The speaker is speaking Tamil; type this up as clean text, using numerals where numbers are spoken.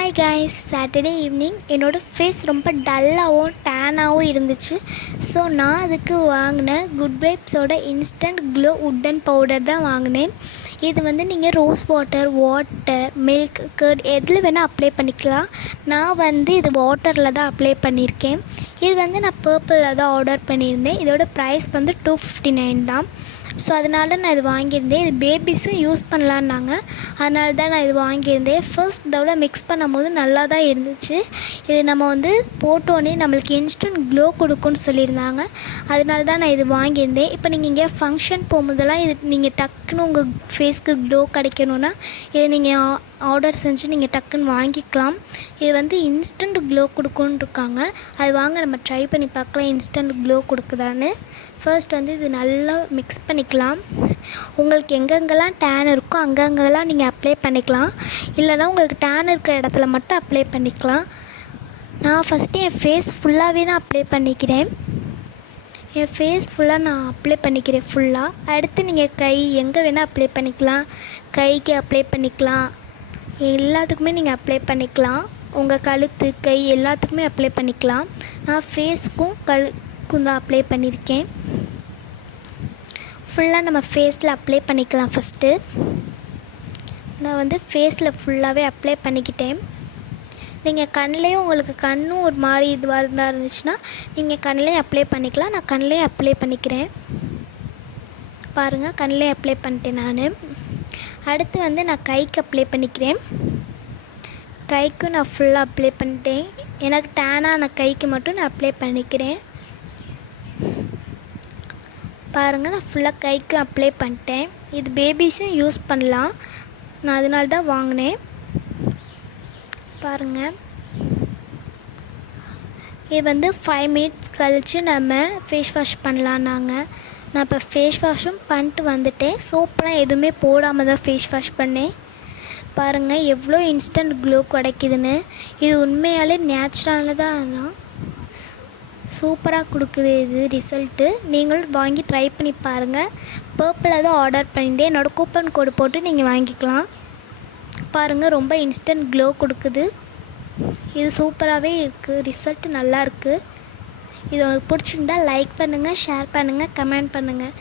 ஹாய் காய்ஸ், சாட்டர்டே ஈவினிங் என்னோடய ஃபேஸ் ரொம்ப டல்லாகவும் டேனாகவும் இருந்துச்சு. ஸோ நான் அதுக்கு வாங்கினேன் குட் வைப்ஸோட இன்ஸ்டன்ட் க்ளோ உட்டன் பவுடர் தான் வாங்கினேன். இது நீங்கள் ரோஸ் வாட்டர், மில்க், கர்ட் எதில் வேணால் அப்ளை பண்ணிக்கலாம். நான் இது வாட்டரில் தான் அப்ளை பண்ணியிருக்கேன். இது நான் பர்பிளில் தான் ஆர்டர் பண்ணியிருந்தேன். இதோட ப்ரைஸ் 259 தான். ஸோ அதனால நான் இது வாங்கியிருந்தேன். இது பேபிஸும் யூஸ் பண்ணலான்னாங்க, அதனால தான் நான் இது வாங்கியிருந்தேன். ஃபர்ஸ்ட் தடவை மிக்ஸ் பண்ணும்போது நல்லா தான் இருந்துச்சு. இது நம்ம போட்டோன்னே நம்மளுக்கு இன்ஸ்டன்ட் க்ளோ கொடுக்குன்னு சொல்லியிருந்தாங்க, அதனால தான் நான் இது வாங்கியிருந்தேன். இப்போ நீங்கள் இங்கே ஃபங்க்ஷன் போகும்போதெல்லாம் இது நீங்கள் டக்குன்னு உங்கள் ஃபேஸ்க்கு க்ளோ கிடைக்கணுன்னா இதை நீங்கள் ஆர்டர் செஞ்சு நீங்கள் டக்குன்னு வாங்கிக்கலாம். இது இன்ஸ்டன்ட் க்ளோ கொடுக்குன்னு இருக்காங்க. அது வாங்க நம்ம ட்ரை பண்ணி பார்க்கலாம் இன்ஸ்டன்ட் க்ளோ கொடுக்குதான்னு. ஃபர்ஸ்ட் இது நல்லா மிக்ஸ் பண்ணிக்கலாம். உங்களுக்கு எங்கெங்கெல்லாம் டேன் இருக்கோ அங்கங்கெல்லாம் நீங்கள் அப்ளை பண்ணிக்கலாம், இல்லைனா உங்களுக்கு டேன் இருக்கிற இடத்துல மட்டும் அப்ளை பண்ணிக்கலாம். நான் ஃபஸ்ட்டு என் ஃபேஸ் ஃபுல்லாகவே தான் அப்ளை பண்ணிக்கிறேன். என் ஃபேஸ் ஃபுல்லாக நான் அப்ளை பண்ணிக்கிறேன் ஃபுல்லாக. அடுத்து நீங்கள் கை எங்கே வேணால் அப்ளை பண்ணிக்கலாம். கைக்கு அப்ளை பண்ணிக்கலாம், எல்லாத்துக்குமே நீங்கள் அப்ளை பண்ணிக்கலாம். உங்கள் கழுத்து, கை எல்லாத்துக்குமே அப்ளை பண்ணிக்கலாம். நான் ஃபேஸுக்கும் கழுக்கும் தான் அப்ளை பண்ணியிருக்கேன். ஃபுல்லாக நம்ம ஃபேஸில் அப்ளை பண்ணிக்கலாம். ஃபஸ்ட்டு நான் ஃபேஸில் ஃபுல்லாகவே அப்ளை பண்ணிக்கிட்டேன். நீங்கள் கண்ணிலையும் உங்களுக்கு கண்ணும் ஒரு மாதிரி இதுவாக இருந்துச்சுன்னா நீங்கள் கண்ணிலையும் அப்ளை பண்ணிக்கலாம். நான் கண்ணிலையும் அப்ளை பண்ணிக்கிறேன். பாருங்கள், கண்ணிலையும் அப்ளை பண்ணிட்டேன் நான். அடுத்து நான் கைக்கு அப்ளை பண்ணிக்கிறேன். கைக்கும் நான் ஃபுல்லாக அப்ளை பண்ணிட்டேன். எனக்கு டேனான கைக்கு மட்டும் நான் அப்ளை பண்ணிக்கிறேன். பாருங்கள், நான் ஃபுல்லாக கைக்கும் அப்ளை பண்ணிட்டேன். இது பேபிஸும் யூஸ் பண்ணலாம், நான் அதனால தான் வாங்கினேன். பாருங்கள், இது 5 மினிட்ஸ் கழித்து நம்ம ஃபேஸ் வாஷ் பண்ணலாம். நான் இப்போ ஃபேஸ் வாஷும் பண்ணிட்டு வந்துட்டேன். சோப்பெலாம் எதுவுமே போடாமல் தான் ஃபேஸ் வாஷ் பண்ணேன். பாருங்கள் எவ்வளோ இன்ஸ்டன்ட் க்ளோ கிடைக்குதுன்னு. இது உண்மையாலே நேச்சுரலாக தான் சூப்பராக கொடுக்குது இது ரிசல்ட்டு. நீங்களும் வாங்கி ட்ரை பண்ணி பாருங்கள். பர்பிளில் தான் ஆர்டர் பண்ணியிருந்தேன். என்னோடய கூப்பன் கோடு போட்டு நீங்கள் வாங்கிக்கலாம். பாருங்கள், ரொம்ப இன்ஸ்டன்ட் க்ளோ கொடுக்குது. இது சூப்பராகவே இருக்குது, ரிசல்ட்டு நல்லாயிருக்கு. இது உங்களுக்கு பிடிச்சிருந்தால் லைக் பண்ணுங்கள், ஷேர் பண்ணுங்கள், கமெண்ட் பண்ணுங்கள்.